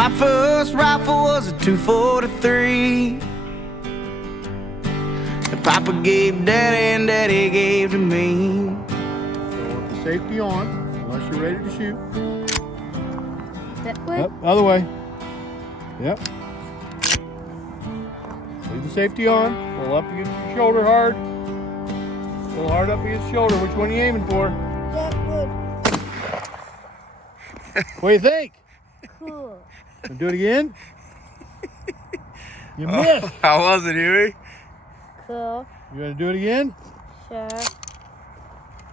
My first rifle was a 243 that Papa gave Daddy and Daddy gave to me. So with the safety on, unless you're ready to shoot. That way? Yep, other way. Yep. Leave the safety on. Pull up against your shoulder hard. Pull hard up against your shoulder. Which one are you aiming for? That would. What do you think? Cool. Wanna do it again? You missed. How was it, Huey? Cool. You want to do it again? Sure.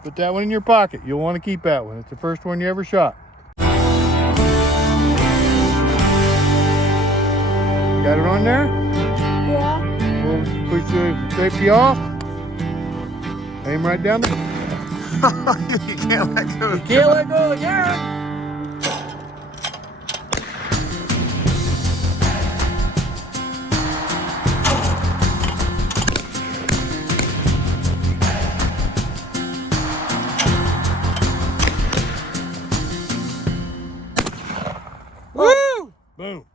Put that one in your pocket. You'll want to keep that one. It's the first one you ever shot. Got it on there? Yeah. We'll push the safety off. Aim right down there. You can't let go. You can't let go again. Woo! Boom.